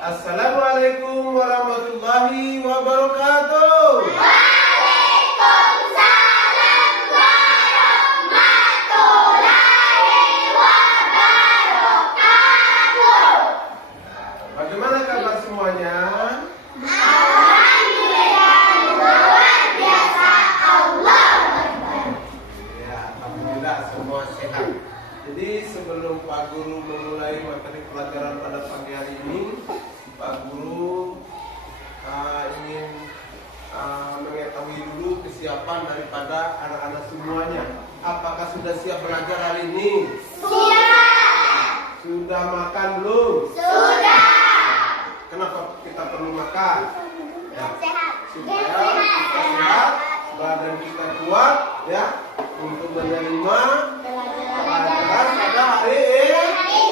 Assalamualaikum warahmatullahi wabarakatuh. Waalaikumsalam warahmatullahi wabarakatuh. Bagaimana kabar semuanya? Alhamdulillah, luar biasa, Allah Akbar. Ya, alhamdulillah semua sehat. Jadi sebelum Pak Guru memulai materi pelajaran pada pagi hari ini, Pak Guru ingin mengetahui dulu kesiapan daripada anak-anak semuanya. Apakah sudah siap belajar hari ini? Siap. Sudah makan belum? Sudah. Kenapa kita perlu makan? Ya, Sehat. supaya kita sehat, badan kita kuat, ya, untuk menerima pelajaran pada hari ini.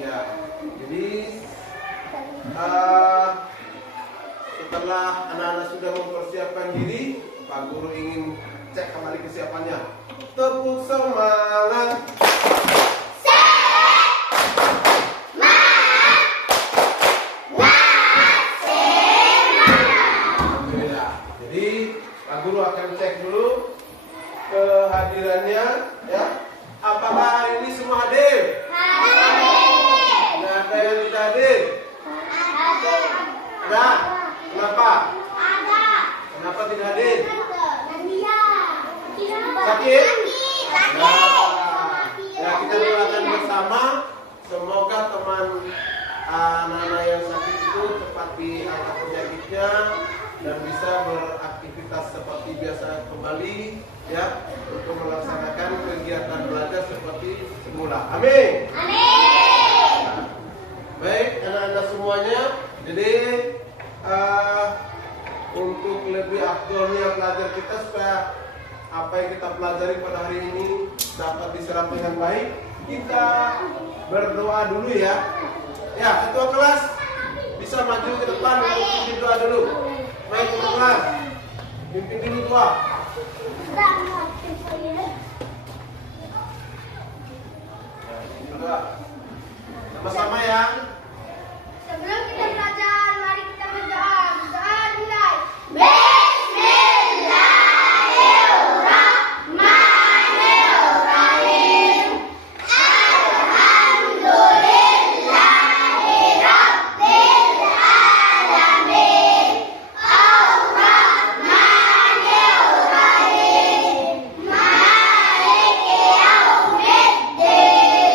Ya, jadi setelah anak-anak sudah mempersiapkan diri, Pak Guru ingin cek kembali kesiapannya. Tepuk semangat. Alhamdulillah. Jadi Pak Guru akan cek dulu kehadirannya, ya. Apakah hari ini semua hadir? Hadir. Nggak ada yang tidak hadir? Hadir. Ada. Kenapa? Ada. Kenapa tidak hadir? Nadia. Sakit? Sakit. Ya, kita doakan bersama. Semoga teman anak-anak yang sakit itu cepat diangkat penyakitnya dan bisa beraktivitas seperti biasa kembali, ya, untuk melaksanakan kegiatan belajar seperti semula. Amin. Amin. Baik, anak-anak semuanya. Jadi untuk lebih afdolnya belajar kita supaya apa yang kita pelajari pada hari ini dapat diserap dengan baik, kita berdoa dulu, ya. Ya, ketua kelas bisa maju ke depan untuk pimpin doa dulu. Baik, ketua kelas, pimpin dulu doa. Pimpin doa. Sama-sama, ya. Sebelum kita belajar, mari kita berdoa. Berdoa dimulai. Bismillahirrahmanirrahim. Alhamdulillahirabbil alamin. Ar-Rahmanirrahim. Maliki yaumiddin.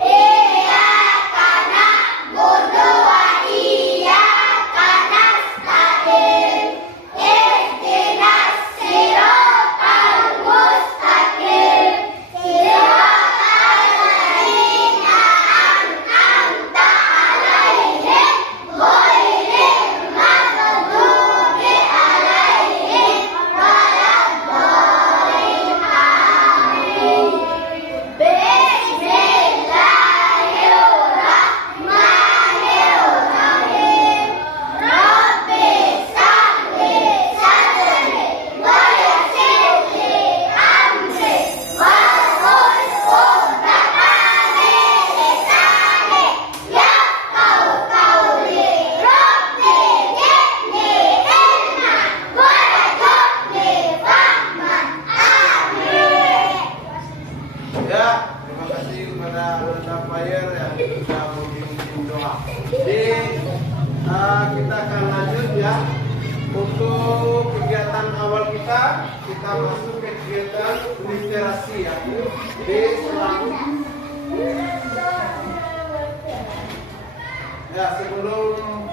Iyyaka na'budu wa iyyaka nasta'in. Ihdinas siratal mustaqim. Siratal ladzina an'amta 'alaihim ghairil maghdubi 'alaihim waladdallin. Amin. Bismillahirrahmanirrahim. Rabbi shrahli sadri wa yassir li amri wahlul 'uqdatam min lisani yafqahu qawli. Rabbi zidni ilman warzuqni fahman. Amin. Ya, terima kasih kepada Anda Fire yang sudah memimpin doa. Jadi kita akan lanjut, ya. Untuk kegiatan awal kita masuk ke kegiatan literasi, ya. Jadi sebelum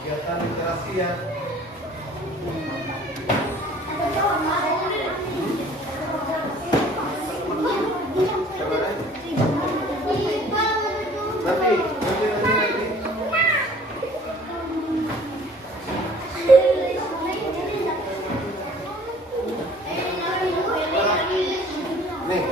kegiatan literasi, ya. Nih.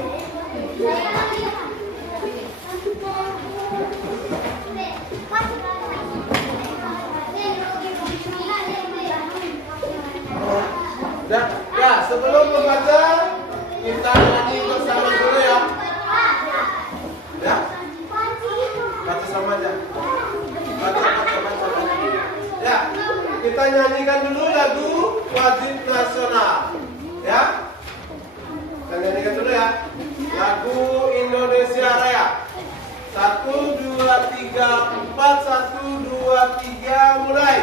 Indonesia Raya. 1, 2, 3, 4. 1, 2, 3, mulai.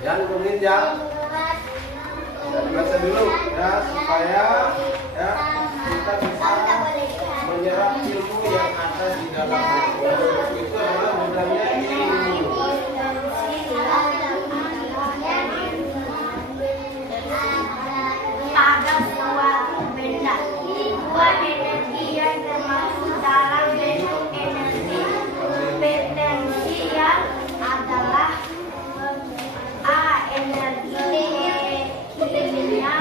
Yang menit ya, dibaca dulu ya supaya ya kita bisa menyerap ilmu yang ada di dalam buku. Itu adalah modalnya ilmu. Pada suatu benda, dua energi yang termasuk dalam bentuk energi potensial adalah A. Energi kimia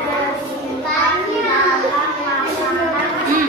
tersimpan dalam makanan, bakteri,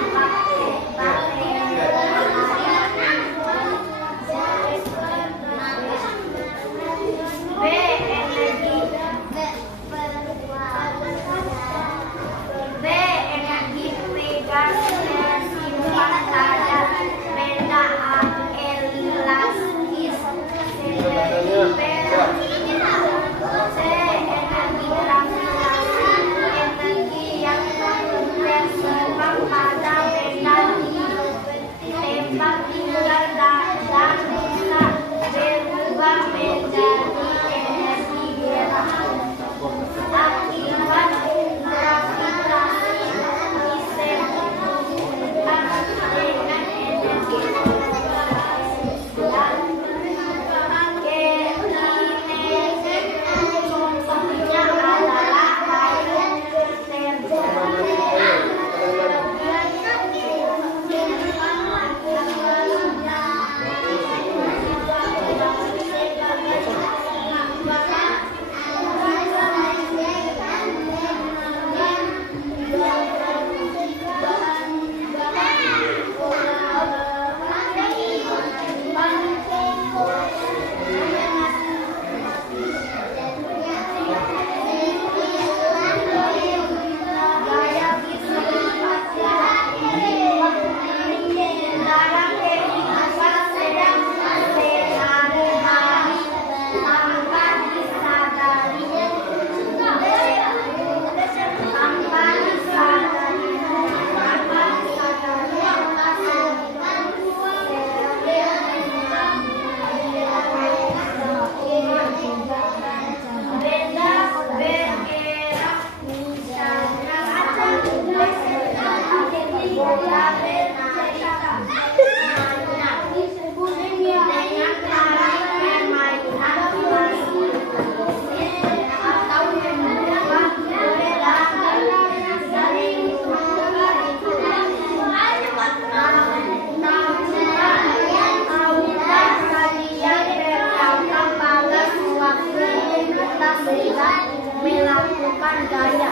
melakukan gaya.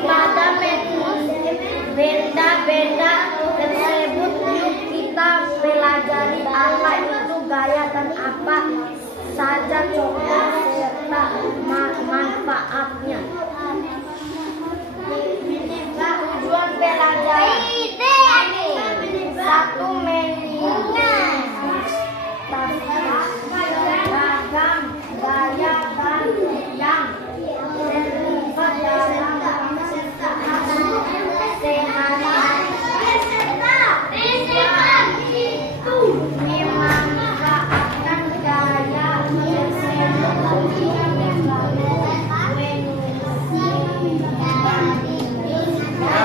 Pada benda-benda tersebut yuk kita pelajari apa itu gaya dan apa saja contoh serta manfaatnya. Tujuan pelajaran: satu, ragam gaya dan yang terlibat dalam sehari-hari. Memanfaatkan gaya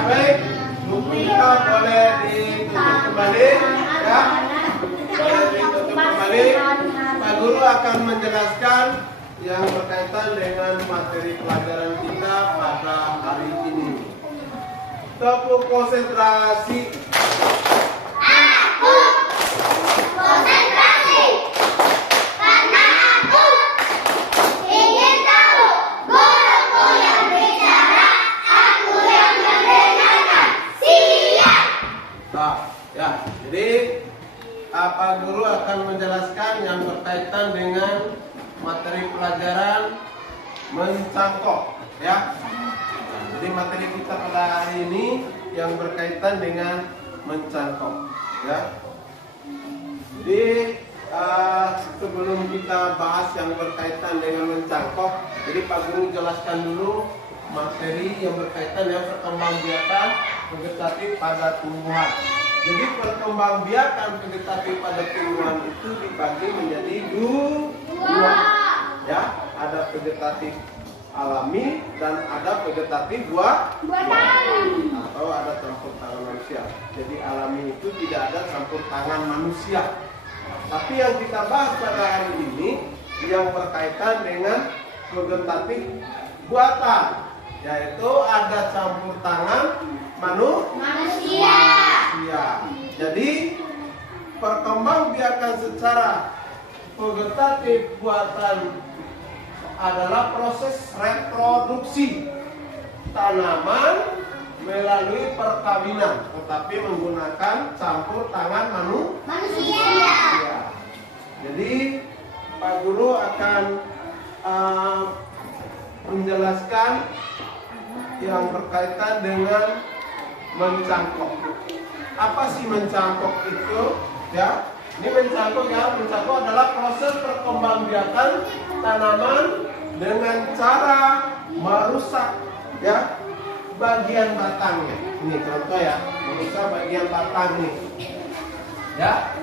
Baik, bukunya boleh ditutup kembali, ya. Boleh ditutup kembali. Pak Guru akan menjelaskan yang berkaitan dengan materi pelajaran kita pada hari ini. Tepuk konsentrasi. Aku konsentrasi karena aku ingin tahu. Guruku yang bicara, aku yang mendengarkan. Siap. Nah, ya. Jadi Pak Guru akan menjelaskan yang berkaitan dengan materi pelajaran mencangkok, ya. Jadi materi kita pada hari ini yang berkaitan dengan mencangkok, ya. Jadi sebelum kita bahas yang berkaitan dengan mencangkok, jadi Pak Guru jelaskan dulu materi yang berkaitan dengan perkembangbiakan vegetatif pada tumbuhan. Jadi perkembangbiakan vegetatif pada tumbuhan itu dibagi menjadi dua, ya. Ada vegetatif alami dan ada vegetatif buatan atau ada campur tangan manusia. Jadi alami itu tidak ada campur tangan manusia. Tapi yang kita bahas pada hari ini yang berkaitan dengan vegetatif buatan, yaitu ada campur tangan manusia. Jadi perkembangbiakan secara vegetatif buatan adalah proses reproduksi tanaman melalui perkawinan, tetapi menggunakan campur tangan manusia. Jadi Pak Guru akan menjelaskan yang berkaitan dengan mencangkok. Apa sih mencangkok itu? Ya, ini mencangkok, ya. Mencangkok adalah proses perkembangbiakan tanaman dengan cara merusak, ya, bagian batangnya. Ini contoh, ya, merusak bagian batang nih, ya.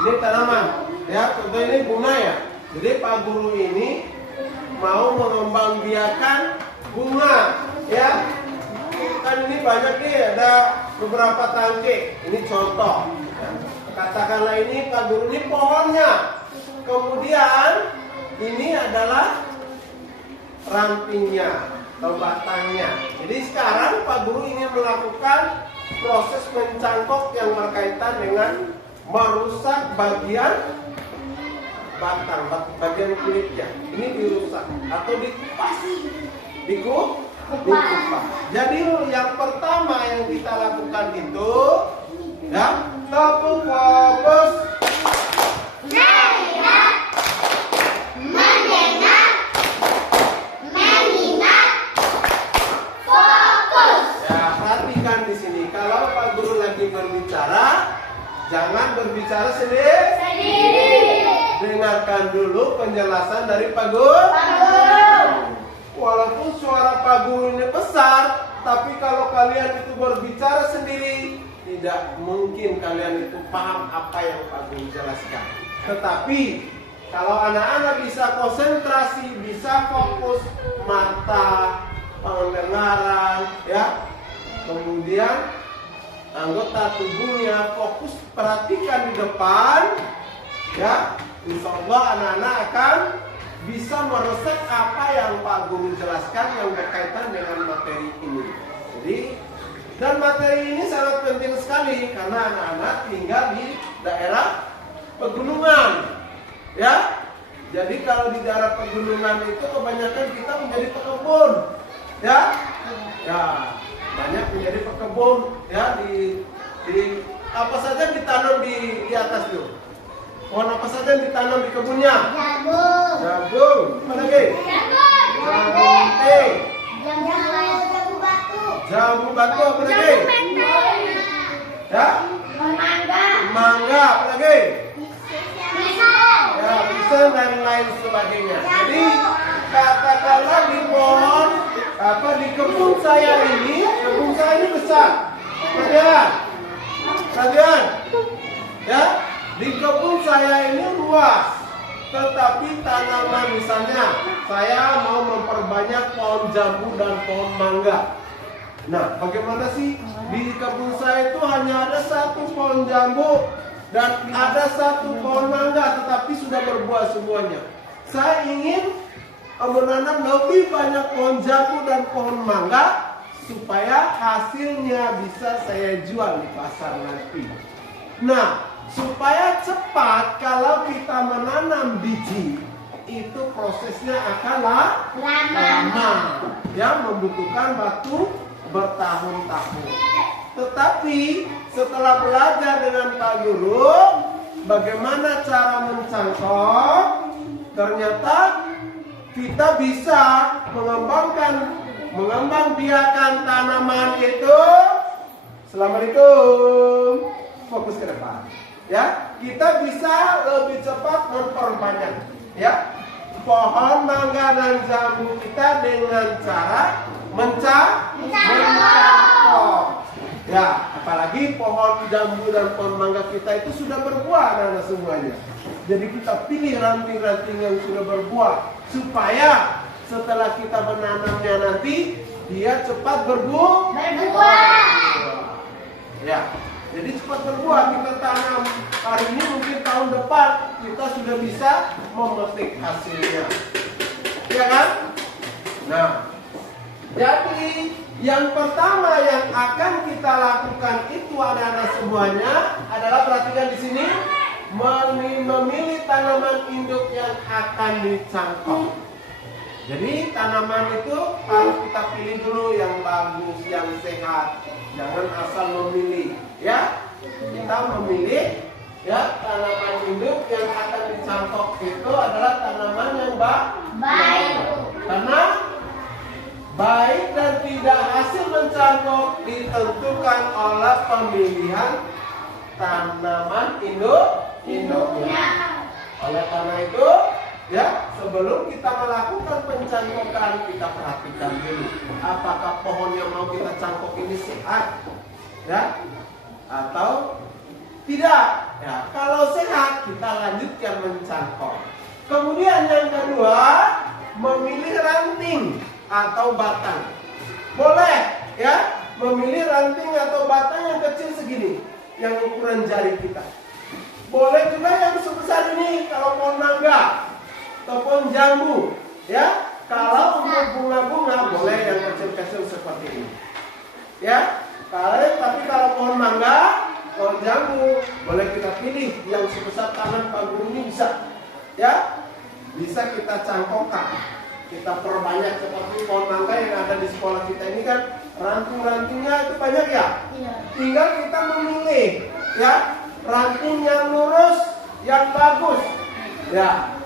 Ini tanaman, ya. Contoh ini bunga, ya. Jadi Pak Guru ini mau mengembangbiakan bunga, ya. Kan ini banyak nih, ada beberapa tangkai. Ini contoh, ya. Katakanlah ini Pak Guru ini pohonnya. Kemudian ini adalah rantingnya atau batangnya. Jadi sekarang Pak Guru ingin melakukan proses mencangkok yang berkaitan dengan merusak bagian batang, bagian kulitnya. Ini dirusak atau dikupas. Dikupas. Jadi yang pertama yang kita lakukan itu, ya, tepuk fokus. Melihat, mendengar, mengingat, fokus. Ya, perhatikan di sini. Kalau Pak Guru lagi berbicara, jangan berbicara sendiri. Dengarkan dulu penjelasan dari Pak Guru. Walaupun suara Pak Guru ini besar, tapi kalau kalian itu berbicara sendiri, tidak mungkin kalian itu paham apa yang Pak Guru jelaskan. Tetapi kalau anak-anak bisa konsentrasi, bisa fokus mata, pendengaran, ya, kemudian anggota tubuhnya fokus perhatikan di depan, ya, insya Allah anak-anak akan bisa meresep apa yang Pak Guru jelaskan yang berkaitan dengan materi ini. Jadi, dan materi ini sangat penting sekali karena anak-anak tinggal di daerah pegunungan, ya. Jadi kalau di daerah pegunungan itu kebanyakan kita menjadi pekebun, ya, ya banyak menjadi pekebun, ya di apa saja ditanam di atas tuh. Pohon apa saja yang ditanam di kebunnya? Jagung. Jagung. Apa lagi? Jagung teh. Jagung batu. Jagung batu apa lagi? Ya? Mangga. Mangga apa lagi? Pisang. Ya, pisang dan lain sebagainya. Jadi katakanlah di pohon di kebun saya ini besar. Perhatian. Ya, di kebun saya ini luas. Tetapi tanaman misalnya saya mau memperbanyak pohon jambu dan pohon mangga. Nah, bagaimana sih di kebun saya itu hanya ada satu pohon jambu dan ada satu pohon mangga, tetapi sudah berbuah semuanya. Saya ingin menanam lebih banyak pohon jambu dan pohon mangga supaya hasilnya bisa saya jual di pasar nanti. Nah, supaya cepat kalau kita menanam biji, itu prosesnya akan lama, ya, membutuhkan waktu bertahun-tahun. Tetapi setelah belajar dengan Pak Guru bagaimana cara mencangkok, ternyata kita bisa mengembangbiakan tanaman itu. Assalamualaikum. Fokus ke depan. Ya, kita bisa lebih cepat memperbanyak, ya, pohon mangga dan jambu kita dengan cara mencangkok. Ya, apalagi pohon jambu dan pohon mangga kita itu sudah berbuah anak-anak semuanya. Jadi kita pilih ranting-ranting yang sudah berbuah supaya setelah kita menanamnya nanti dia cepat berbuah. Ya. Jadi cepat berbuah, kita tanam hari ini mungkin tahun depan kita sudah bisa memetik hasilnya, ya kan? Nah, jadi yang pertama yang akan kita lakukan itu anak-anak semuanya adalah, perhatikan di sini, memilih tanaman induk yang akan dicangkok. Jadi tanaman itu harus kita pilih dulu yang bagus, yang sehat. Jangan asal memilih, ya. Kita memilih, ya, tanaman induk yang akan dicangkok itu adalah tanaman yang baik. Karena baik dan tidak hasil mencangkok ditentukan oleh pemilihan tanaman induknya. Oleh karena itu, ya, sebelum kita melakukan pencangkokan, kita perhatikan dulu apakah pohon yang mau kita cangkok ini sehat, ya, atau tidak. Ya, kalau sehat kita lanjutkan mencangkok. Kemudian yang kedua, memilih ranting atau batang. Boleh, ya, memilih ranting atau batang yang kecil segini, yang ukuran jari kita. Boleh juga yang sebesar ini kalau pohon mangga atau pohon jambu, ya. Kalau untuk bunga-bunga boleh yang kecil-kecil seperti ini, ya. Tapi kalau pohon mangga, pohon jambu, boleh kita pilih yang sebesar tangan Pak Guru ini bisa, ya. Bisa kita cangkokkan, kita perbanyak seperti pohon mangga yang ada di sekolah kita ini kan ranting-rantingnya itu banyak, ya. Iya. Tinggal kita memilih, ya, ranting yang lurus, yang bagus, ya.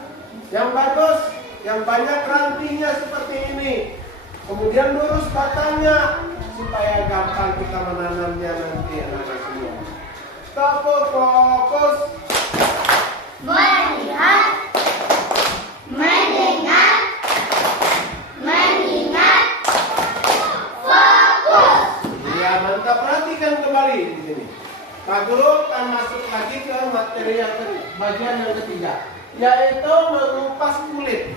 Yang bagus, yang banyak rantingnya seperti ini. Kemudian lurus batangnya supaya gampang kita menanamnya nanti, anak-anak semua. Fokus. Melihat, mendengar, mengingat, fokus. Ya, mantap. Perhatikan kembali di sini. Pak Guru akan masuk lagi ke materi bagian yang ketiga, yaitu mengupas kulit.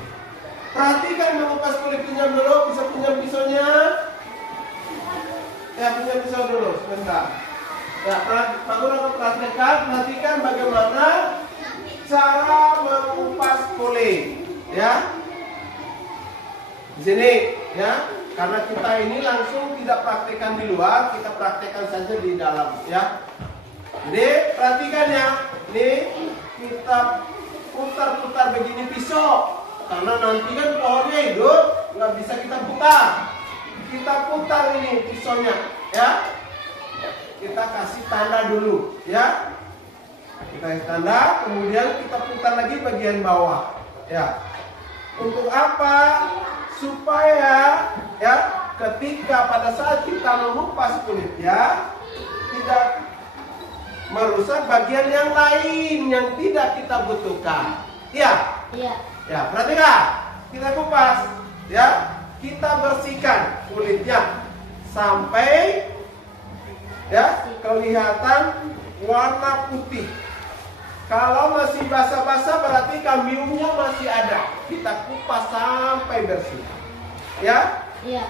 Perhatikan mengupas kulit. Pinjam dulu, bisa pinjam pisaunya. Ya, pinjam pisau dulu sebentar. Ya, Pak Guru akan perhatikan bagaimana cara mengupas kulit, ya. Di sini, ya. Karena kita ini langsung tidak praktekkan di luar, kita praktekkan saja di dalam, ya. Jadi perhatikan ya, ini kita putar-putar begini pisau, karena nanti kan pohonnya hidup, nggak bisa kita putar. Kita putar ini pisaunya, ya. Kita kasih tanda dulu, ya. Kita kasih tanda, kemudian kita putar lagi bagian bawah, ya. Untuk apa? Supaya, ya, ketika pada saat kita mengupas kulitnya, tidak merusak bagian yang lain yang tidak kita butuhkan. Iya. Iya. Ya, perhatikan. Kita kupas, ya. Kita bersihkan kulitnya sampai, ya, kelihatan warna putih. Kalau masih basah-basah berarti kambiumnya masih ada. Kita kupas sampai bersih. Ya? Iya.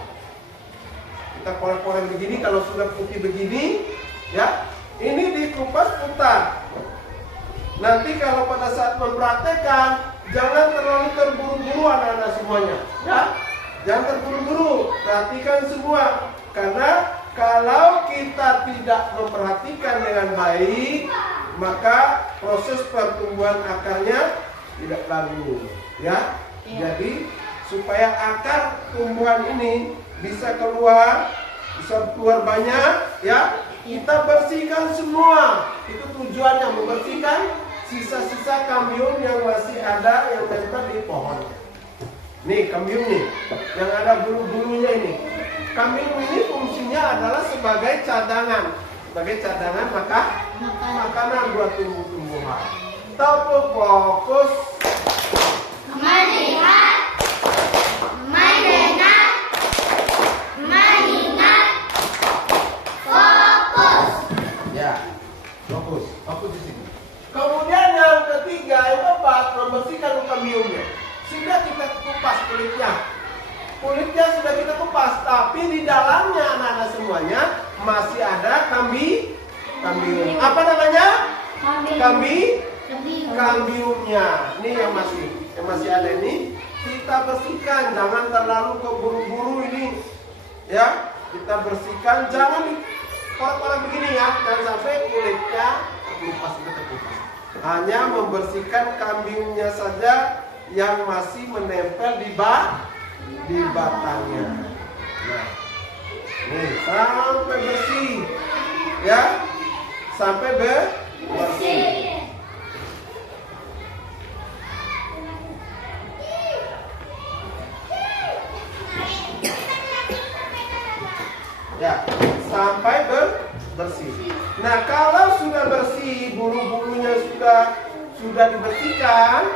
Kita korek-korek begini, kalau sudah putih begini, ya. Ini dikupas putar. Nanti kalau pada saat mempraktekkan, jangan terlalu terburu-buru anak-anak semuanya, ya. Jangan terburu-buru, perhatikan semua. Karena kalau kita tidak memperhatikan dengan baik, maka proses pertumbuhan akarnya tidak bagus, ya. Jadi supaya akar tumbuhan ini bisa keluar banyak, ya. Kita bersihkan semua. Itu tujuannya, membersihkan sisa-sisa kambium yang masih ada yang nempel di pohon. Nih kambium nih, yang ada bulu-bulunya ini. Kambium ini fungsinya adalah sebagai cadangan, makanan buat tumbuh-tumbuhan. Tepuk fokus. Melihat, mendengar, mengingat, fokus. Ya, fokus di sini. Kemudian yang ketiga, yang keempat, membersihkan kambiumnya. Sudah kita kupas kulitnya. Kulitnya sudah kita kupas, tapi di dalamnya anak-anak semuanya masih ada kambium. Apa namanya? Kambiumnya. Ini yang masih ada ini. Kita bersihkan, jangan terlalu keburu-buru ini. Ya, kita bersihkan, jangan dikorek-korek begini ya. Jangan sampai kulitnya terkupas. Hanya membersihkan kambiumnya saja yang masih menempel di batangnya. Nah, nih sampai bersih, ya, sampai bersih. Ya, sampai bersih. Nah, kalau sudah bersih, bulu-bulunya sudah dibersihkan,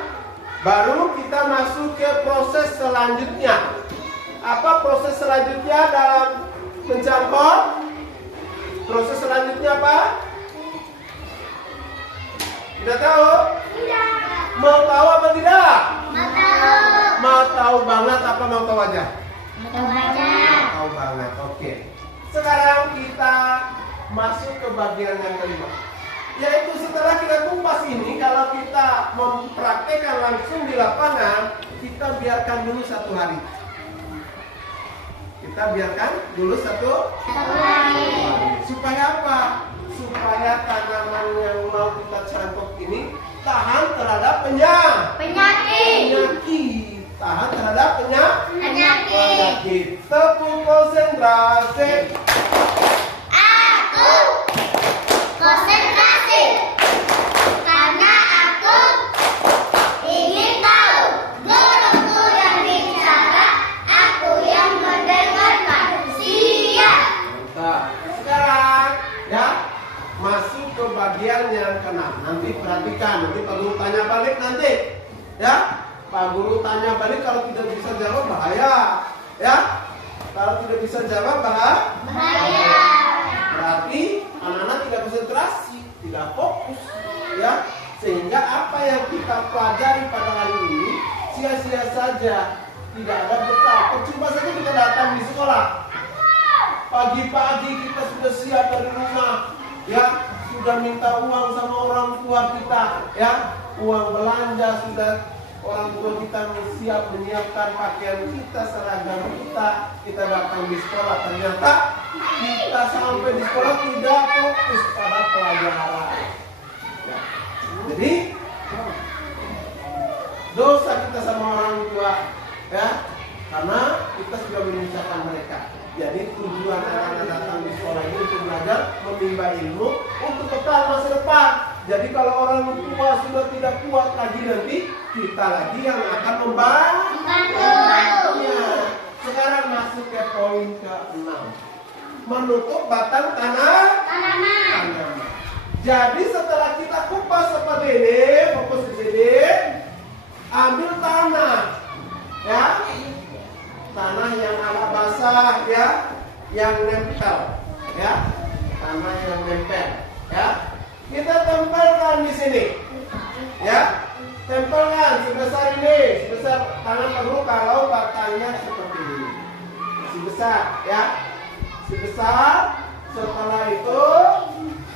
baru kita masuk ke proses selanjutnya. Apa proses selanjutnya dalam mencangkok? Proses selanjutnya apa? Tidak tahu? Mau tahu apa tidak? Mau tahu banget apa mau tahu aja? Tahu banget. Oke. Sekarang kita masuk ke bagian yang kelima. Yaitu setelah kita kupas ini, kalau kita mempraktekkan langsung di lapangan, kita biarkan dulu 1 hari. Satu hari. Supaya apa? Supaya tanaman yang mau kita cangkok ini tahan terhadap penyakit. Tahan terhadap penyakit. Tepuk konsentrasi. Aku konsentrasi karena aku ingin tahu. Guruku yang bicara, aku yang mendengarkan. Siap. Mantap. Sekarang, ya, masuk ke bagian yang keenam. Nanti perhatikan, nanti Pak Guru tanya balik nanti, ya. Pak Guru tanya balik, kalau tidak bisa jawab bahaya, ya. Kalau tidak bisa jawab bahaya. Berarti anak-anak tidak konsentrasi, tidak fokus, ya. Sehingga apa yang kita pelajari pada hari ini sia-sia saja, tidak ada bekal. Percuma saja kita datang di sekolah. Pagi-pagi kita sudah siap dari rumah, ya, sudah minta uang sama orang tua kita, ya, uang belanja sudah. Orang tua kita siap menyiapkan pakaian kita, seragam kita datang di sekolah, ternyata kita sampai di sekolah tidak fokus pada pelajaran. Ya. Jadi dosa kita sama orang tua, ya, karena kita sudah menyusahkan mereka. Jadi tujuan anak-anak datang di sekolah ini untuk belajar, menimba ilmu untuk bekal masa depan. Jadi kalau orang tua sudah tidak kuat lagi nanti, kita lagi yang akan membantunya. Sekarang masuk ke poin ke-6. Menutup batang tanaman. Jadi setelah kita kupas seperti ini, fokus di sini, ambil tanah, ya, tanah yang agak basah, ya, yang nempel, ya, tanah yang nempel, ya. Kita tempelkan di sini, ya, tempelkan sebesar ini, sebesar tangan perlu kalau batangnya seperti ini, masih besar, ya, sebesar. Setelah itu,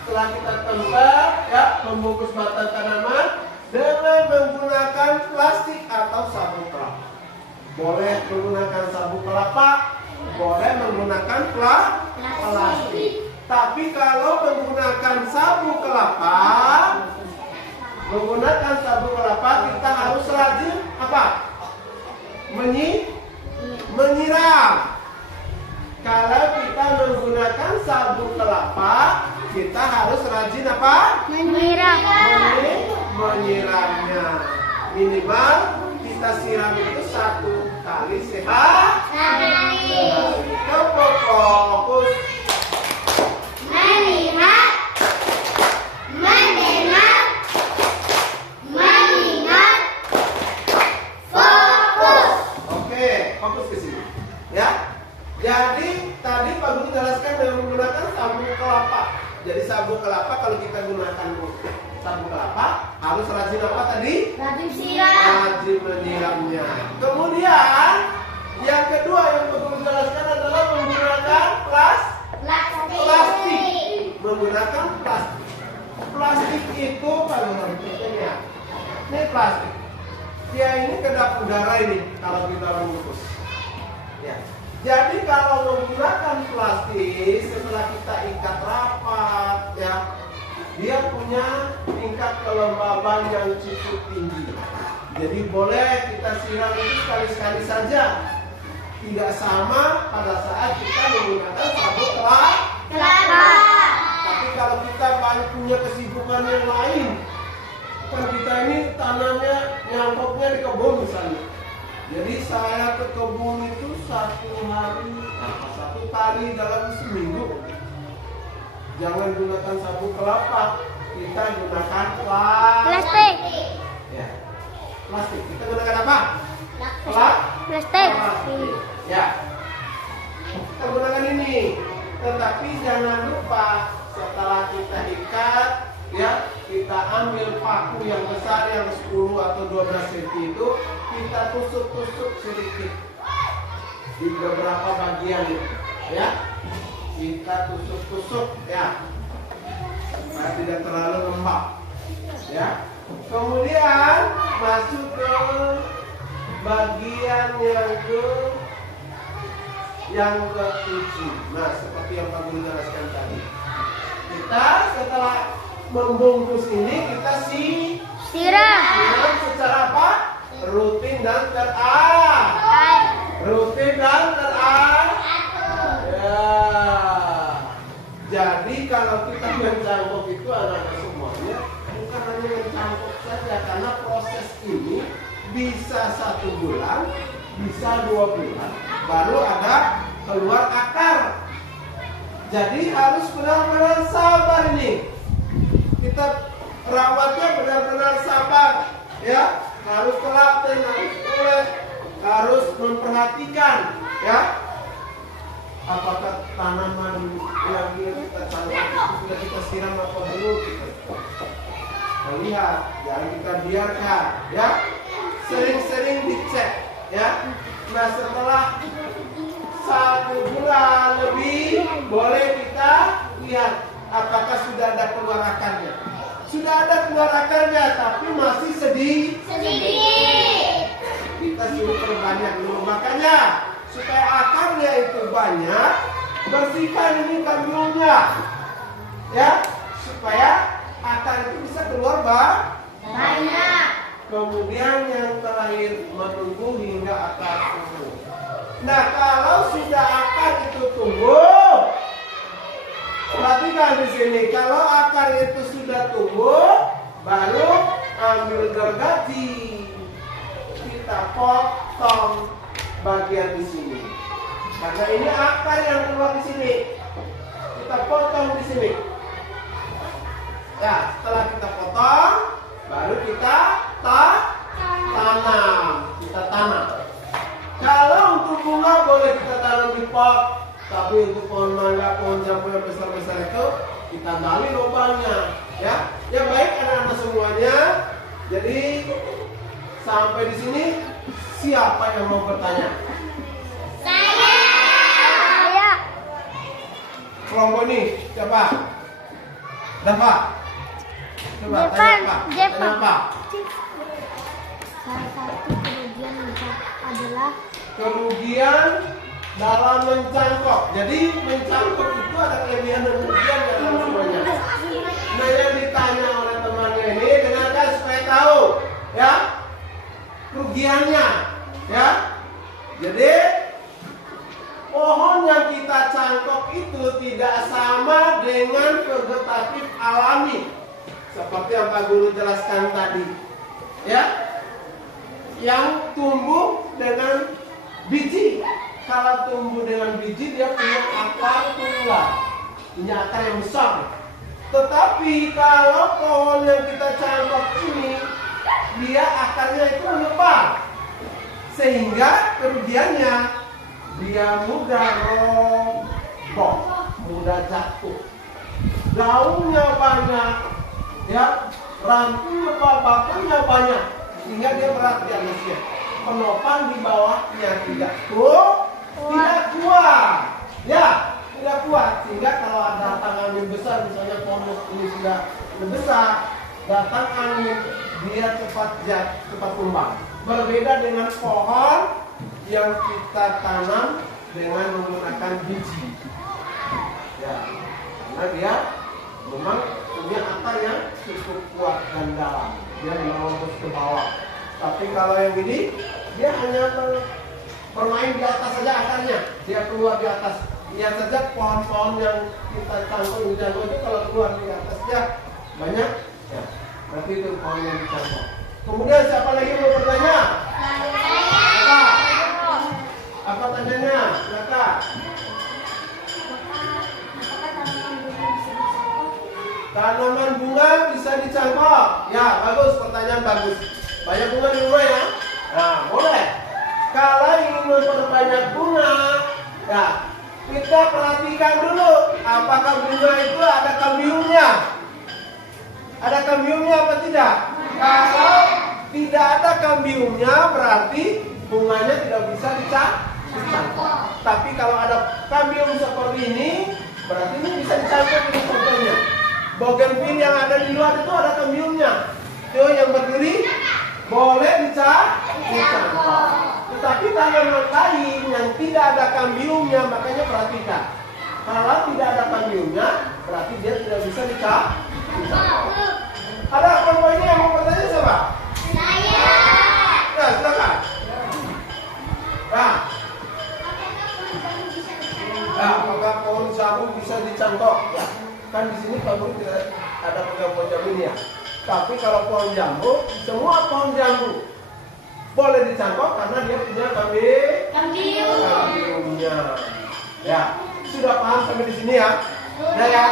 setelah kita tempel, ya, membungkus batang tanaman dengan menggunakan plastik atau sabuk kelapa. Boleh menggunakan sabuk kelapa, boleh menggunakan plastik. Tapi kalau menggunakan sabuk kelapa, kita harus rajin apa? Menyiram. Kalau kita menggunakan sabuk kelapa, kita harus rajin apa? Menyiramnya. Minimal kita siram itu 1 kali sehari. Fokus. Fokus ke sini, ya. Jadi tadi Pak Guru jelaskan dengan menggunakan sabuk kelapa. Jadi sabuk kelapa kalau kita gunakan sabuk kelapa harus rajin apa tadi? Rajin menyiramnya. Kemudian yang kedua yang Pak Guru jelaskan adalah menggunakan plastik. Menggunakan plastik. Plastik itu Pak Guru ya. Ini plastik. Dia ini kedap udara ini kalau kita membungkus. Ya. Jadi kalau menggunakan plastik setelah kita ikat rapat, ya, dia punya tingkat kelembaban yang cukup tinggi. Jadi boleh kita siram itu sekali-sekali saja. Tidak sama pada saat kita menggunakan sabuk kelapa. Tapi kalau kita punya kesibukan yang lain, kan kita ini tanamnya nyangkoknya di kebun misalnya. Jadi saya ke kebun itu 1 kali dalam seminggu. Jangan gunakan sabuk kelapa, kita gunakan plastik. Ya, plastik. Kita gunakan apa? Plastik. Ya, kita gunakan ini. Tetapi jangan lupa setelah kita ikat, ya, kita ambil paku yang besar yang 10 atau 12 cm itu, kita tusuk-tusuk sedikit di beberapa bagian, ya. Kita tusuk-tusuk, ya, supaya tidak terlalu lembab, ya. Kemudian masuk ke bagian yang ke-7. Nah, seperti yang Pak Guru jelaskan tadi, kita setelah membungkus ini kita siram secara apa? Rutin dan teratur. Ya. Jadi kalau kita mencangkok itu anak-anak semuanya bukan hanya mencangkok saja, karena proses ini bisa 1 bulan, bisa 2 bulan, baru ada keluar akar. Jadi harus benar-benar sabar ini. Kita rawatnya benar-benar sabar, ya. Harus telaten, harus melek, harus memperhatikan, ya. Apakah tanaman yang kita tanam itu sudah kita siram apa belum? Kita lihat, jangan kita biarkan, ya. Sering-sering dicek, ya. Nah, setelah 1 bulan lebih, boleh kita lihat apakah sudah ada keluar akarnya. Sudah ada keluar akarnya, tapi masih sedikit. Kita suruh perbanyak dulu. Makanya supaya akarnya itu banyak, bersihkan ini kandungnya, ya, supaya akar itu bisa keluar banyak. Kemudian yang terakhir menunggu hingga akar tumbuh. Nah, kalau sudah akar itu tumbuh, perhatikan di sini. Kalau akar itu sudah tumbuh, baru ambil gergaji. Kita potong bagian di sini. Karena ini akar yang keluar di sini. Kita potong di sini. Ya, setelah kita potong, baru kita tanam. Kita tanam. Kalau untuk bunga boleh kita tanam di pot, tapi untuk pohon mangga, pohon jambu yang besar-besar itu kita gali lubangnya. Ya, ya baik anak-anak semuanya. Jadi sampai di sini siapa yang mau bertanya? Saya. Kelompok ini siapa? Dafa. Coba Depan, tanya apa? Depan. Tanya apa? Salah satu kerugian adalah Kerugian dalam mencangkok. Jadi mencangkok itu ada kelebihan dan kerugian dalam semuanya. Nah, yang ditanya oleh temannya ini dengarkan supaya tahu, ya, kerugiannya, ya. Jadi pohon yang kita cangkok itu tidak sama dengan vegetatif alami, seperti yang Pak Guru jelaskan tadi, ya. Yang tumbuh dengan biji. Kalau tumbuh dengan biji dia punya akar tunggal, punya akar yang besar. Tetapi kalau pohon yang kita cangkok ini, dia akarnya itu menyebar, sehingga kerugiannya dia mudah roboh, mudah jatuh. Daunnya banyak, ya, rantingnya batangnya banyak, sehingga dia berat di atasnya. Penopang di bawahnya tidak kuat, ya, tidak kuat. Sehingga kalau ada datang angin besar, misalnya pohon ini sudah besar, datang angin dia cepat tumbang. Berbeda dengan pohon yang kita tanam dengan menggunakan biji, ya, karena dia memang punya akar yang cukup kuat dan dalam, dia menerobos ke bawah. Tapi kalau yang ini, dia hanya bermain di atas saja akarnya, dia keluar di atas. Lihat saja pohon-pohon yang kita cangkok itu kalau keluar di atasnya banyak, ya, berarti itu pohon yang dicangkok. Kemudian siapa lagi mau bertanya? Apa tanyanya? Silakan. Tanaman bunga bisa dicangkok? Ya, bagus, pertanyaan bagus. Banyak bunga di rumah ya? Nah, boleh. Kalau ingin memperbanyak bunga, ya, kita perhatikan dulu apakah bunga itu ada kambiumnya. Ada kambiumnya apa tidak? Kalau tidak ada kambiumnya berarti bunganya tidak bisa dicangkok. Tapi kalau ada kambium seperti ini, berarti ini bisa dicangkok. Ini contohnya. Bougainville yang ada di luar itu ada kambiumnya. Itu yang berdiri boleh dicangkok. Tetapi tanaman lain yang tidak ada kambiumnya, makanya perhatikan. Kalau tidak ada kambiumnya, berarti dia tidak bisa dicangkok. Ada kelompok ini yang mau bertanya siapa? Saya. Ya, silakan. Nah, apakah pohon jambu bisa dicangkok? Ya, kan di sini kamu tidak ada pohon jambu ini ya. Tapi kalau pohon jambu, semua pohon jambu boleh dicangkok karena dia punya kambiumnya. Ya, sudah paham sampai di sini ya? Sudah ya?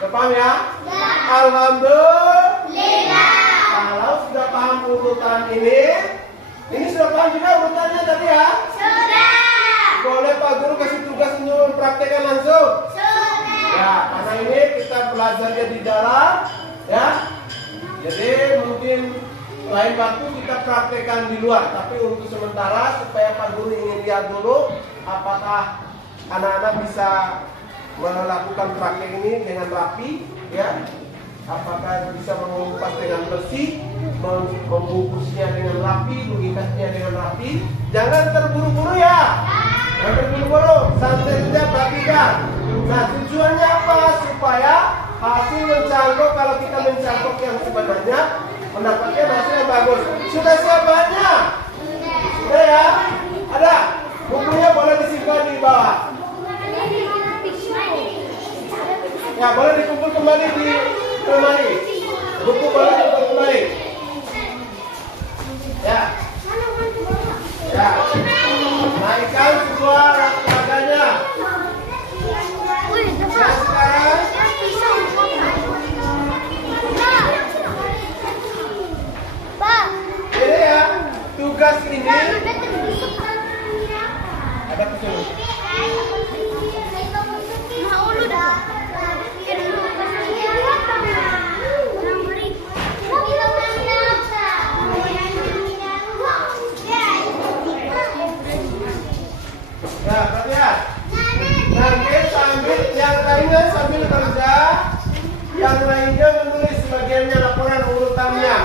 Sudah paham ya? Alhamdulillah. Kalau sudah paham urutan ini sudah paham juga urutannya tadi ya? Sudah. Boleh Pak Guru kasih tugas untuk mempraktekkan langsung? Sudah. Ya, karena ini kita belajarnya di dalam, ya. Jadi mungkin lain waktu kita praktekkan di luar. Tapi untuk sementara supaya Pak Guru ingin lihat dulu apakah anak-anak bisa melakukan praktek ini dengan rapi, ya. Apakah bisa mengupas dengan bersih, membungkusnya dengan rapi, mengikatnya dengan rapi. Jangan terburu-buru ya. Jangan terburu-buru, santai saja, perhatikan. Nah, tujuannya apa? Supaya hasil mencangkok, kalau kita mencangkok yang sebenarnya, Pendapatnya bahasanya bagus. Sudah siap bahannya? Sudah ya? Ada? Bukunya boleh disimpan di bawah. Ya, boleh dikumpul kembali di lemari. Buku boleh dikumpul kembali. Ya. Ya. Naikkan semua tenaganya. Ya, sekarang ini ya, tugas ini ada kesulitan. Ya, perhatian. Nanti sambil yang lainnya sambil kerja, yang lainnya menulis bagiannya laporan urutannya.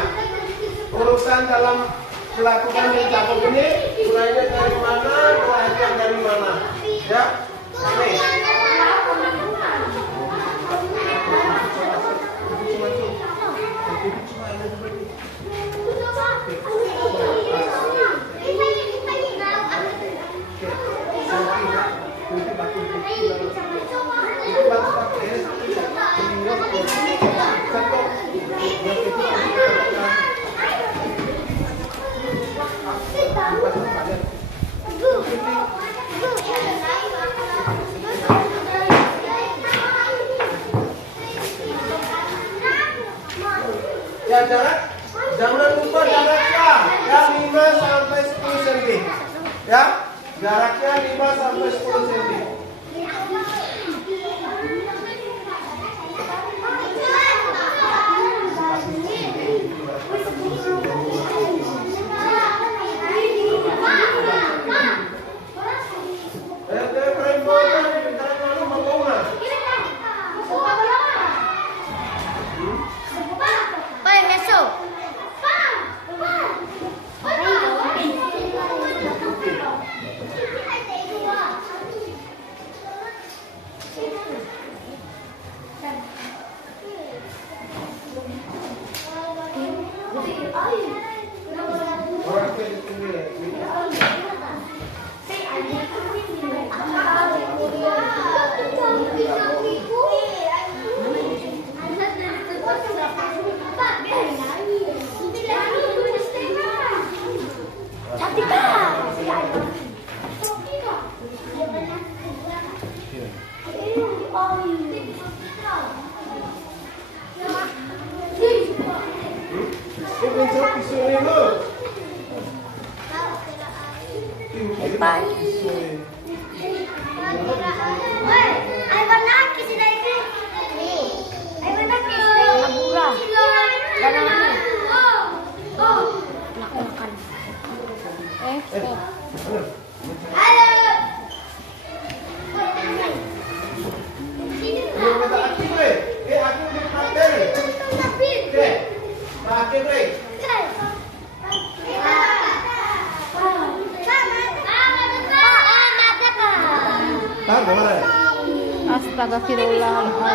Urutan dalam melakukan mencakup ini, mulainya dari mana, mulainya dari mana. Ya, ini. Ya, jarak, jangan lupa jaraknya ya 5 sampai 10 cm. Ya, jaraknya 5 sampai 10 cm. Astagfirullahaladzim.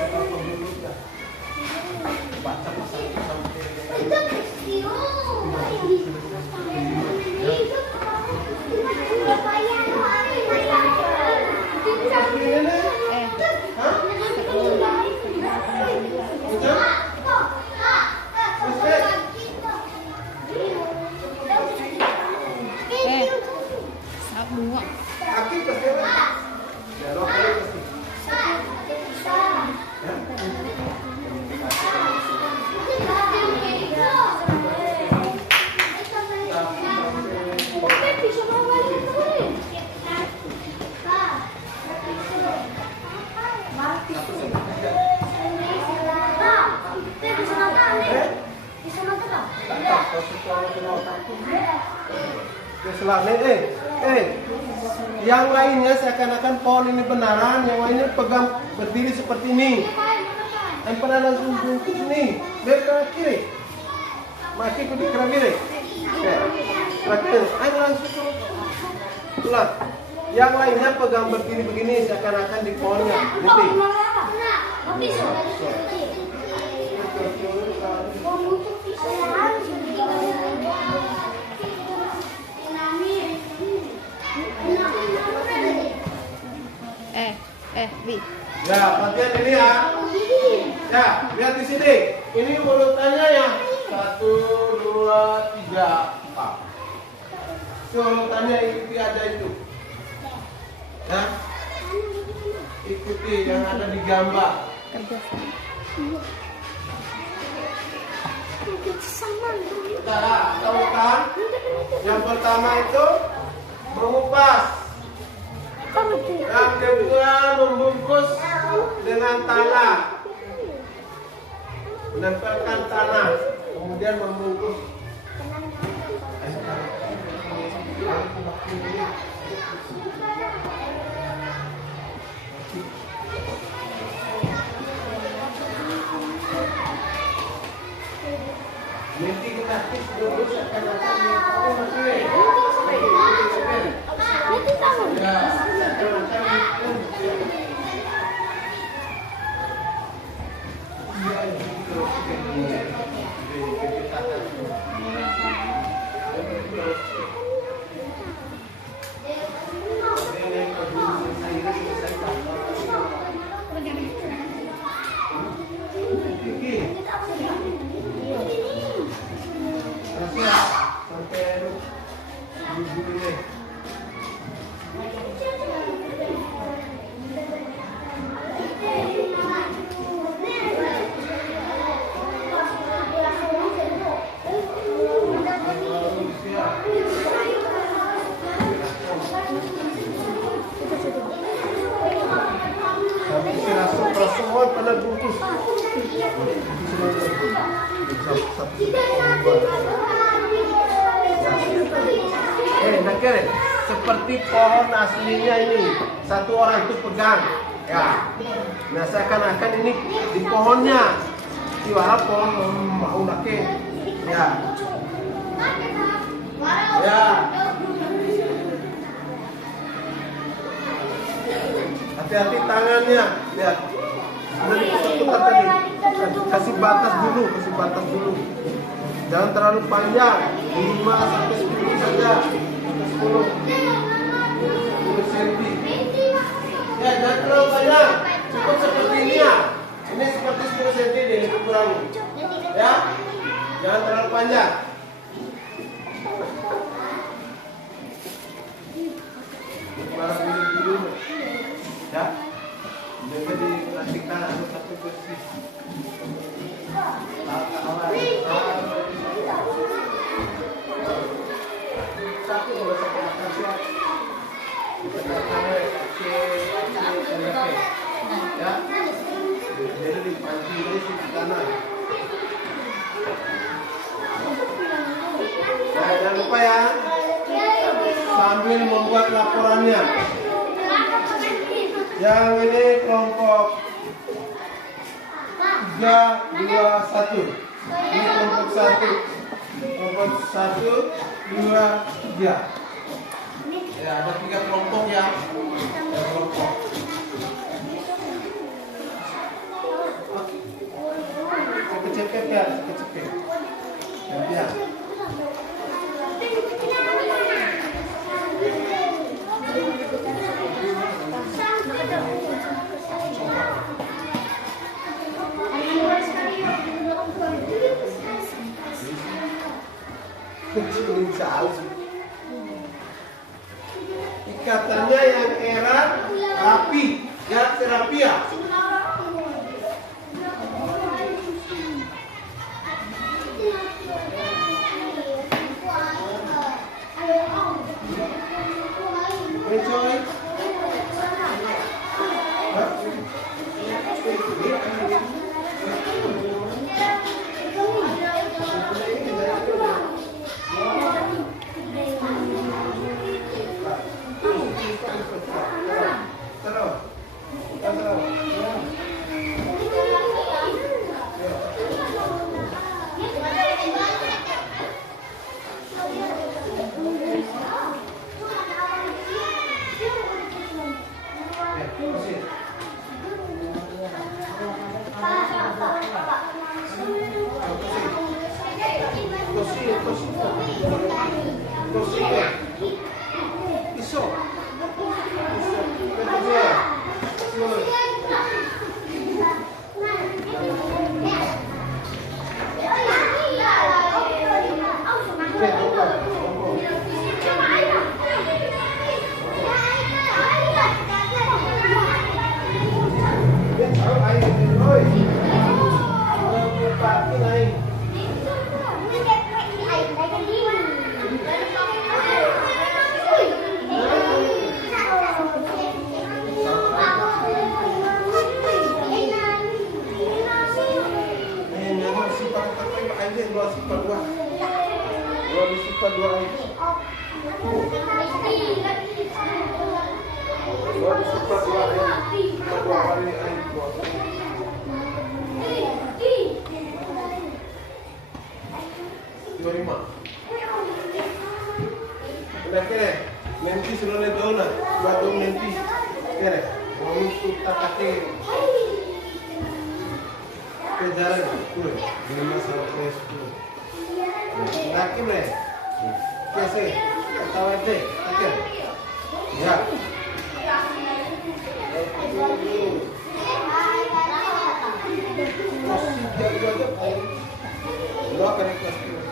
Thank you. Yang lainnya seakan-akan pohon ini benaran, yang lainnya pegang berdiri seperti ini. Yang pada langsung bungkus ini, biar ke kiri. Maki ke kiri. Oke, ayo langsung pulang. Yang lainnya pegang berdiri begini seakan-akan di pohonnya. Jadi. Bi. Ya, perhatian ini ya. Ya, lihat di sini. Ini urutannya ya. 1, 2, 3, 4. Urutannya ikuti aja itu. Ya. Ikuti yang ada di gambar. Tahu kan? Yang pertama itu mengupas. Yang kedua membungkus dengan tanah, menempelkan tanah, kemudian membungkus. Nanti kita tis dulu seakan-akan semua pada bungkus. Seperti pohon aslinya ini, satu orang itu pegang, ya. Nah, seakan-akan ini di pohonnya, tiwara pohon mau nake, ya. Ya. Hati-hati tangannya, lihat. Nanti putar tadi. Kasih batas dulu. Jangan terlalu panjang, 5 sampai 10 saja. 10 cm. Ya, jangan terlalu panjang. Cukup seperti ini ya. Ini seperti 10 cm ini kurang. Ya, jangan terlalu panjang. Barang ini dulu. Ya, jaga di plastik tanah sampai bersih. Satu kalau sampai atas ya. Ya, jadi dipancing dari sisi tanah. Nah, jangan lupa ya, sambil membuat laporannya. Yang ini kelompok 3, 2, 1. Ini kelompok 1. Kelompok 1, 2, 3. Ya, ada 3 kelompok ya. Kelompok. Cepet-cepet ya, cepet-cepet. Ya. Ikatannya yang erat, rapi, ya terapi ya. kursinya. Iso. Kedua. Nanti sudah le dona, baru nanti, kere, mau suka kate, kejaran, tuh, lima sama pes tuh, laki me, kese, ketawa deh, oke, ya. Dua kali kelas dua.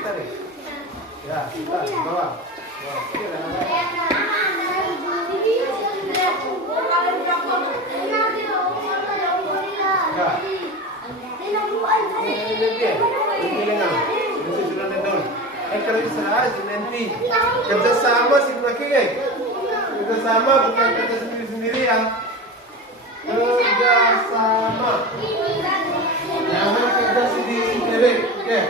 Tarik. Ya, bawah. Kerjasama sih kerjasama bukan kerja sendiri ya. Kerjasama. Jangan kerja sendiri. Oke.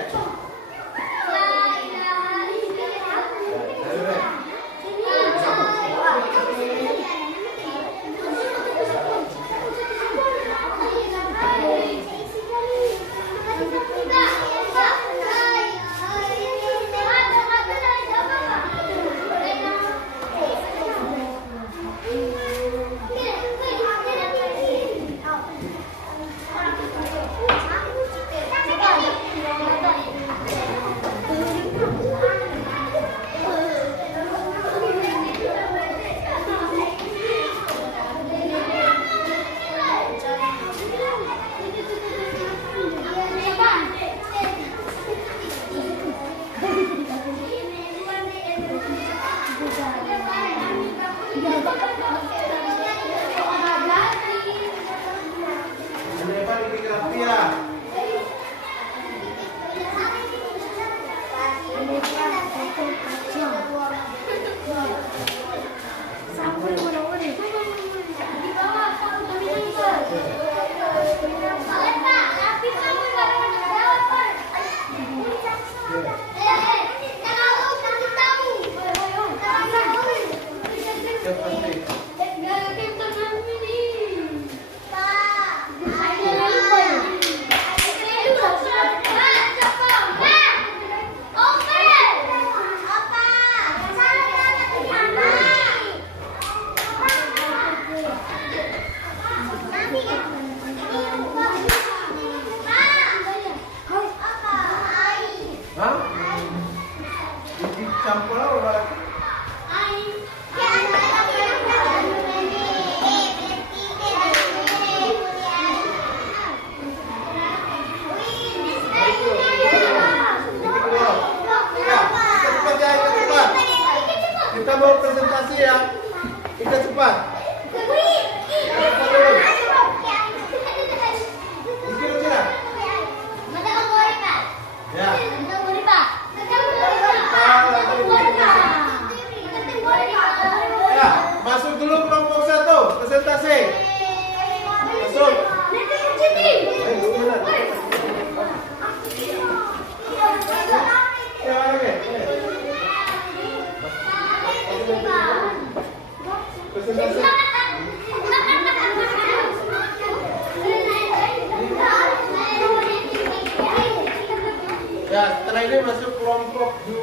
ini masuk kelompok 2.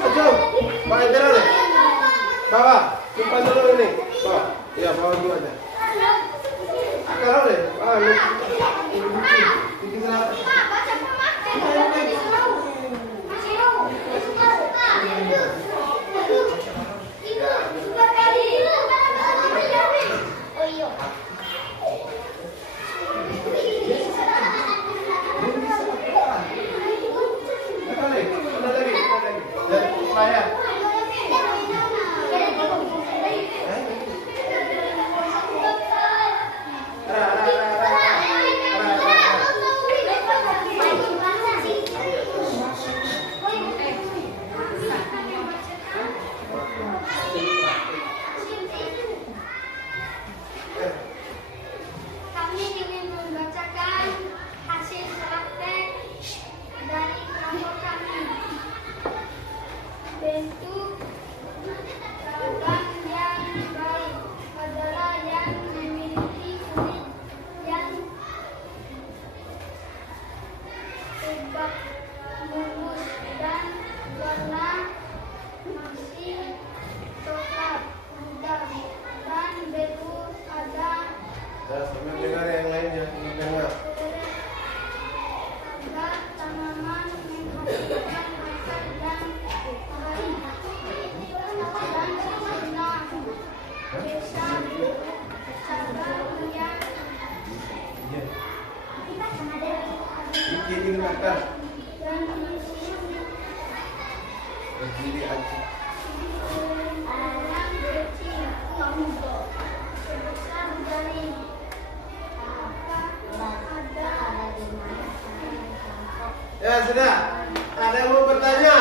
Maju, pakai terus deh. Bawa, simpan dulu ini. Bawa, ya bawa dulu aja. Taruh deh. Bikin apa? Kami ingin membacakan hasil praktek dari kelompok kami. Bentuk seragam yang baik adalah yang memiliki kulit yang tegak mulus dan warna masih coklat muda dan beku ada Sambil dengar yang lainnya, dengar. agar tanaman menghasilkan akar yang baik dan sempurna. Bisa seragam yang Bikin makan. dan Berdiri aja. yang kecil sebesar jari. Ya sudah. Ada yang mau bertanya?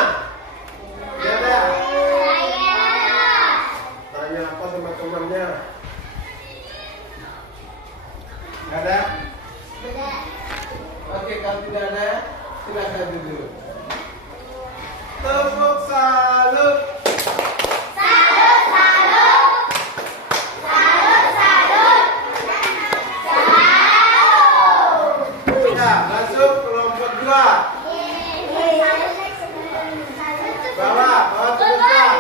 Ya ada. Tanya apa sama temannya? Nggak ada? Oke, kalau tidak ada, silakan duduk. Tepuk salut. Sudah masuk kelompok 2. Bawa teruslah.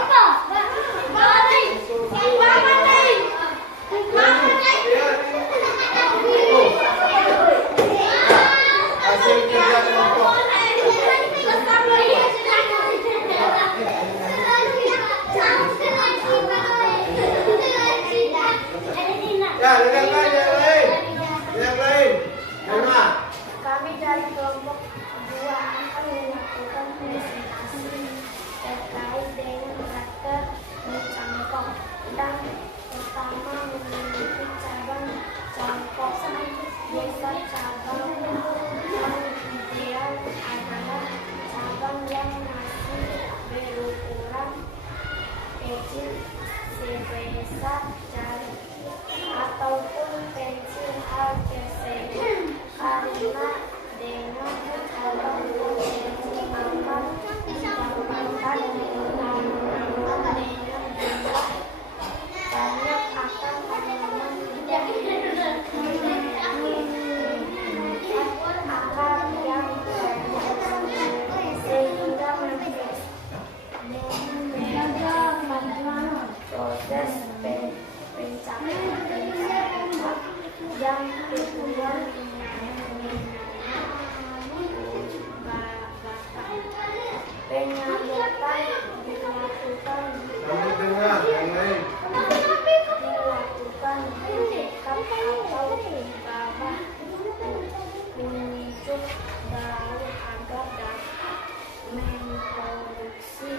Hasil kerja kelompok. Ya, dengarkan yang lain. Yang lain. Mana? Kami dari kelompok 2 akan melakukan presentasi terkait dengan karakter cangkok dan pertama memiliki cabang cangkok. Biasa cabang yang ideal adalah cabang yang masih berukuran kecil sebesar jari ataupun pensil tersebut karena dengan cabang yang kecil akan didapatkan tanaman dengan jumlah banyak akan tanaman tidak akar yang sehingga proses pencapaian yang kedua penyambutan dilakukan Sambil dengar yang lain. dilakukan di dekat atau di bawah penunjuk daun agar dapat memproduksi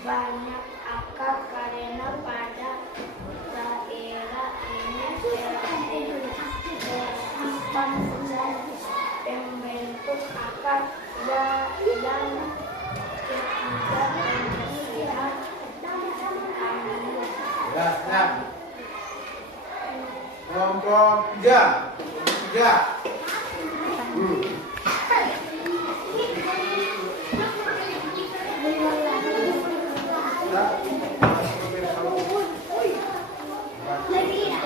banyak akar karena pada daerah ini terdapat pembentuk akar yang ketiga pembersihan angin. Ya. Kelompok 3. Lagi ya.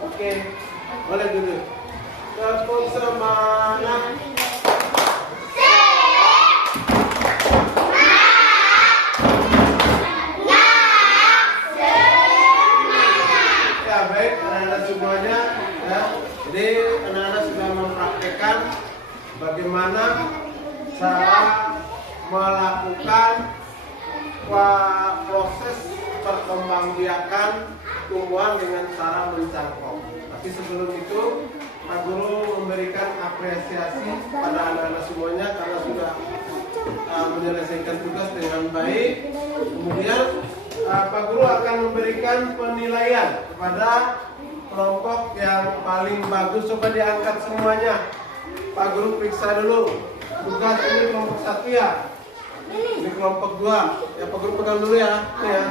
Oke, boleh duduk. Tepuk semangat. Ya baik, anak-anak semuanya. Ya. Jadi anak-anak sudah mempraktekkan bagaimana cara melakukan proses perkembangbiakan tumbuhan dengan cara mencangkok. Tapi sebelum itu, Pak Guru memberikan apresiasi pada anak-anak semuanya karena sudah menyelesaikan tugas dengan baik. Kemudian Pak Guru akan memberikan penilaian kepada kelompok yang paling bagus. Coba diangkat semuanya. Pak Guru periksa dulu. Tugas ini kelompok 1 ya. Ini kelompok 2. Ya Pak Guru pegang dulu ya. Ya.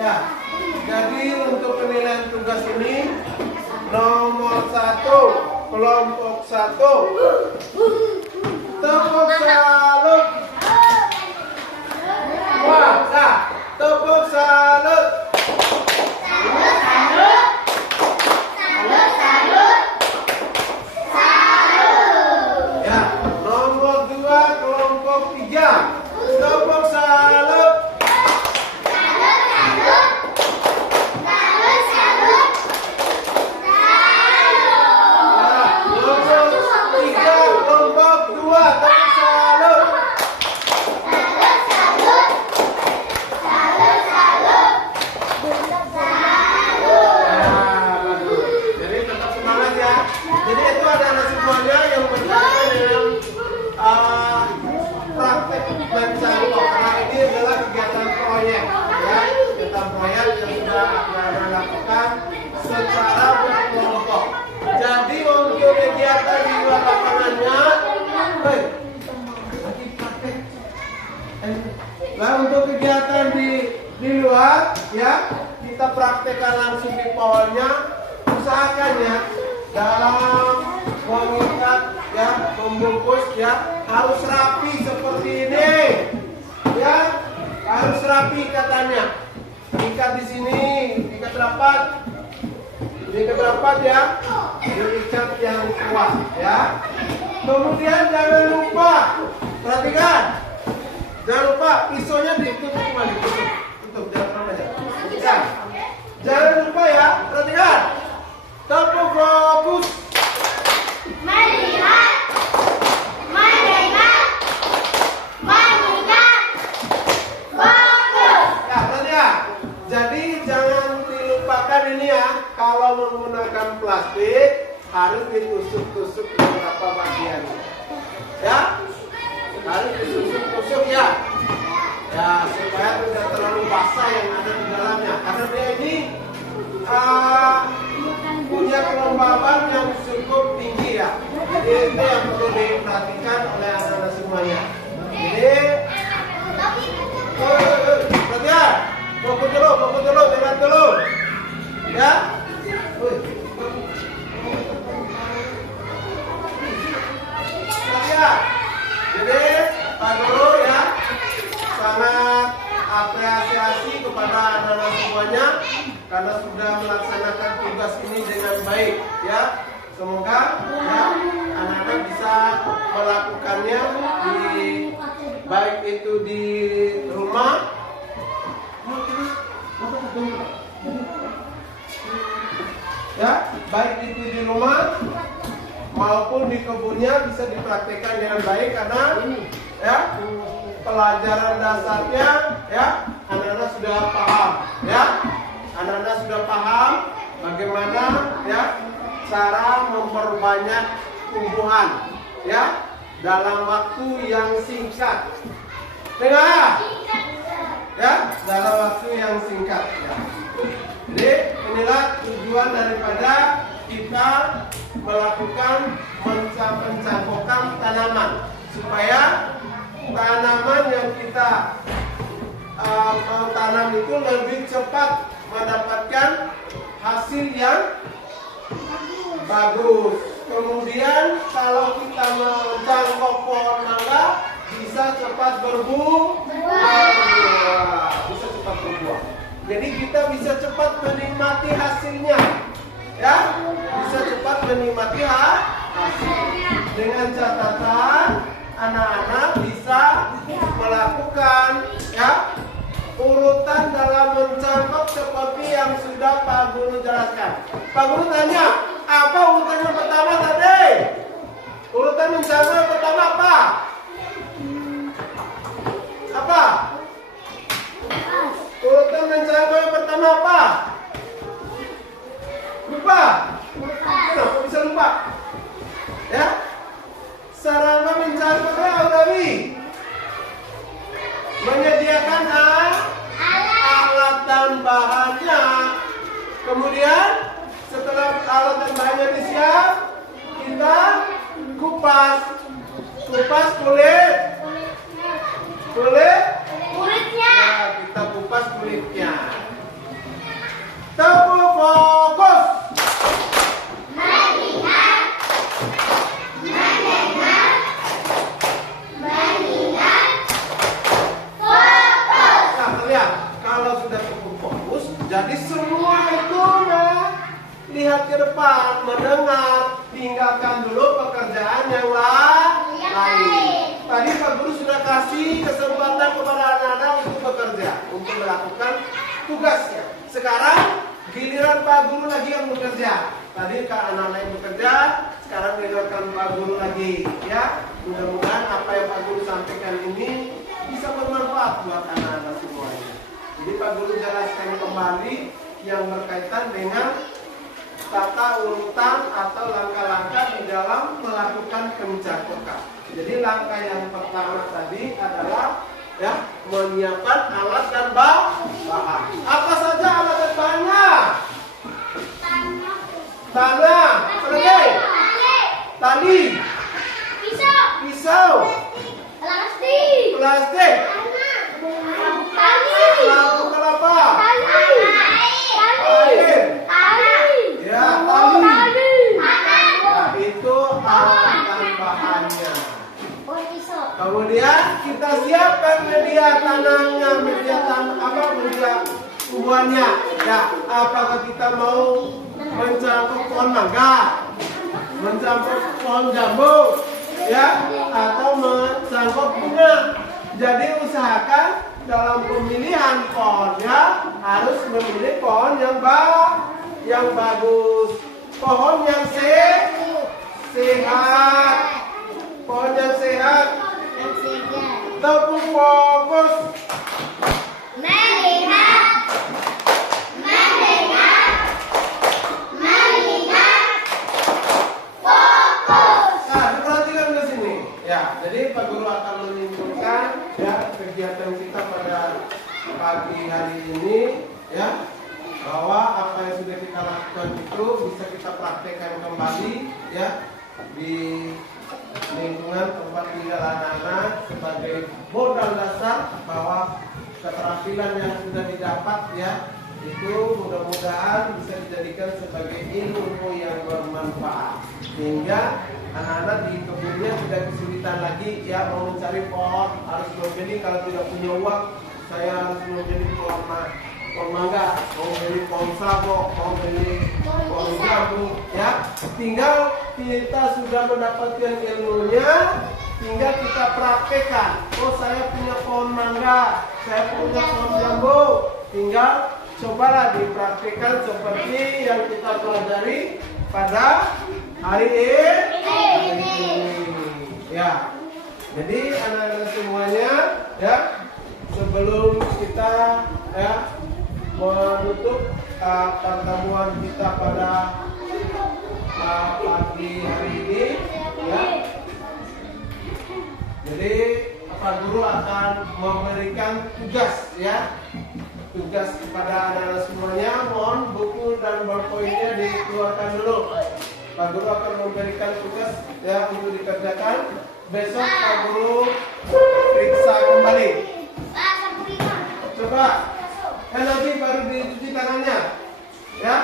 Ya. Jadi untuk penilaian tugas ini nomor 1 kelompok 1. Tepuk salut. Wah, nah, tepuk salut. Ya, nomor 2 kelompok 3. Tepuk salut. Secara berkelompok. Jadi untuk kegiatan di luar lapangannya, nah untuk kegiatan di luar ya kita praktekkan langsung di pohonnya. Usahakan ya dalam mengikat ya membungkus ya harus rapi seperti ini ya, harus rapi ikatannya. Ikat di sini, ikat rapat. Ikat rapat ya. Ikat yang kuat ya. Kemudian jangan lupa, perhatikan. Jangan lupa pisaunya ditutup kembali, tutup jangan aja. Ya. Jangan lupa ya, perhatikan. Tepuk fokus. Melihat, mendengar, mengingat, fokus. Ya, perhatikan. Jadi jangan dilupakan ini ya. Kalau menggunakan plastik harus ditusuk-tusuk beberapa bagian. Ya, harus ditusuk-tusuk ya. Ya, supaya tidak terlalu basah yang ada di dalamnya. Karena dia ini punya kelembaban yang cukup tinggi ya. Jadi itu yang perlu diperhatikan oleh anak-anak semuanya. Jadi, perhatikan. Fokus dulu, dengar dulu. Ya. Ya. Jadi Pak Guru ya sangat apresiasi kepada anak-anak semuanya karena sudah melaksanakan tugas ini dengan baik ya. Semoga ya anak-anak bisa melakukannya baik itu di rumah ya, baik itu di rumah maupun di kebunnya bisa dipraktikkan dengan baik karena ya pelajaran dasarnya ya anak-anak sudah paham ya, anak-anak sudah paham bagaimana ya cara memperbanyak tumbuhan ya dalam waktu yang singkat. Dengar ya, dalam waktu yang singkat ya. Jadi inilah tujuan daripada kita melakukan pencangkokan tanaman supaya tanaman yang kita tanam itu lebih cepat mendapatkan hasil yang bagus. Kemudian kalau kita mencangkok pohon mangga bisa cepat berbuah. Bisa cepat berbuah. Jadi kita bisa cepat menikmati hasil menikmati hasilnya. Dengan catatan anak-anak bisa melakukan ya urutan dalam mencangkok seperti yang sudah Pak Guru jelaskan. Pak Guru tanya, apa urutan yang pertama tadi? Urutan mencangkok yang pertama apa? Apa? Urutan mencangkok yang pertama apa? Lupa? Kenapa bisa lupa? Ya? Sarana mencangkoknya Audawi menyediakan alat dan bahannya. Kemudian setelah alat dan bahannya disiap, kita kupas kulitnya. Ya, kita kupas kulitnya. Tepuk fokus. Jadi semua itu ya, lihat ke depan, mendengar, tinggalkan dulu pekerjaan yang lain. Tadi Pak Guru sudah kasih kesempatan kepada anak-anak untuk bekerja, untuk melakukan tugasnya. Sekarang giliran Pak Guru lagi yang bekerja. Tadi anak-anak yang bekerja, sekarang giliran Pak Guru lagi. Ya, mudah-mudahan apa yang Pak Guru sampaikan ini bisa bermanfaat buat anak-anak semuanya. Jadi Pak Guru jelaskan kembali yang berkaitan dengan tata urutan atau langkah-langkah di dalam melakukan pencangkokan. Jadi langkah yang pertama tadi adalah ya menyiapkan alat dan bahan. Apa saja alat dan bahannya? Tanah, tali, pisau, plastik. Lampu kelapa. Air. Ya, tali. Nah, itu alat dan bahannya. Kemudian kita siapkan media tanamnya, media tumbuhannya. Ya, apakah kita mau mencangkok pohon mangga, mencangkok pohon jambu, ya, atau mencangkok bunga. Jadi usahakan dalam pemilihan pohonnya harus memilih pohon yang bagus, pohon yang sehat, pohon yang sehat. Tepuk fokus. Jadi Pak Guru akan menyimpulkan ya kegiatan kita pada pagi hari ini ya, bahwa apa yang sudah kita lakukan itu bisa kita praktekkan kembali ya di lingkungan tempat tinggal anak-anak sebagai modal dasar bahwa keterampilan yang sudah didapat ya itu mudah-mudahan bisa dijadikan sebagai ilmu yang bermanfaat sehingga anak-anak di kebunnya tidak kesulitan lagi ya mau mencari pohon, harus membeli. Kalau tidak punya uang saya harus membeli pohon mangga, mau beli pohon sabok, mau beli pohon jambu ya. Tinggal kita sudah mendapatkan ilmunya, tinggal kita praktekkan. Oh saya punya pohon mangga, saya punya pohon jambu, tinggal cobalah dipraktikkan seperti yang kita pelajari pada hari ini. Ya. Jadi anak-anak semuanya ya, sebelum kita ya menutup pertemuan kita pada pagi hari ini ya. Jadi Pak Guru akan memberikan tugas ya. Tugas kepada anak-anak semuanya, mohon buku dan ballpointnya dikeluarkan dulu. Pak Guru akan memberikan tugas ya untuk dikerjakan. Besok Pak Guru periksa kembali. Coba, kan nanti baru dicuci tangannya, ya.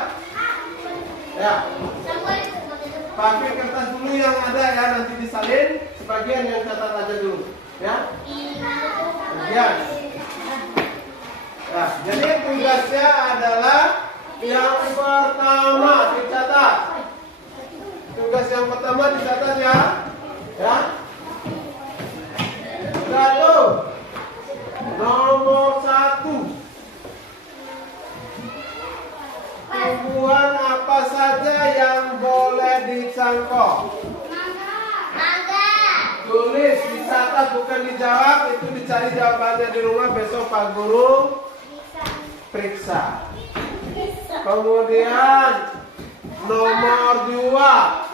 Ya. Pakai kertas dulu yang ada ya, nanti disalin. Sebagian yang catat aja dulu, ya. Kemudian. Nah, jadi tugasnya adalah yang pertama dicatat. yang pertama dicatat ya. Ya. Satu. Nomor 1. Tumbuhan apa saja yang boleh dicangkok? Mangga. Tulis, dicatat, bukan dijawab. Itu dicari jawabannya di rumah. Besok Pak Guru periksa. Kemudian nomor 2.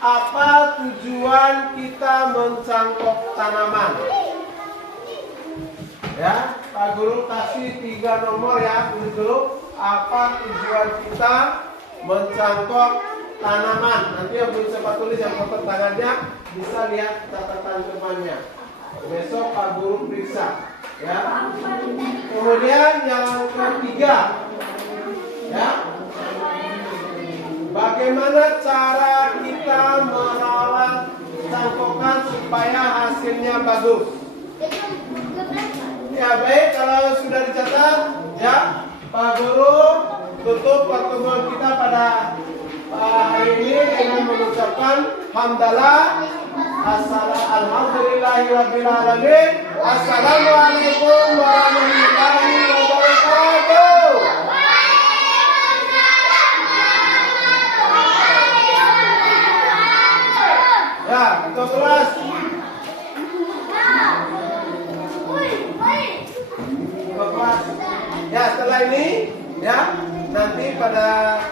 Apa tujuan kita mencangkok tanaman? Ya, Pak Guru kasih 3 nomor ya. Tulis dulu. Apa tujuan kita mencangkok tanaman? Nanti yang belum sempat tulis yang potong tangannya bisa lihat catatan temannya. Besok Pak Guru periksa. Ya. Kemudian yang ketiga, ya, bagaimana cara kita merawat cangkokan supaya hasilnya bagus? Ya baik, kalau sudah dicatat, ya Pak Guru tutup pertemuan kita pada hari ini dengan mengucapkan hamdalah. Alhamdulillahirabbil alamin. Assalamualaikum warahmatullahi wabarakatuh. Ya, kita kelas. Ya, setelah ini, ya, nanti pada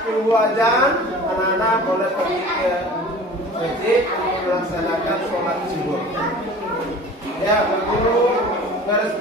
tunggu azan, anak-anak boleh pergi ke masjid untuk melaksanakan sholat subuh. Ya, Pak Guru garis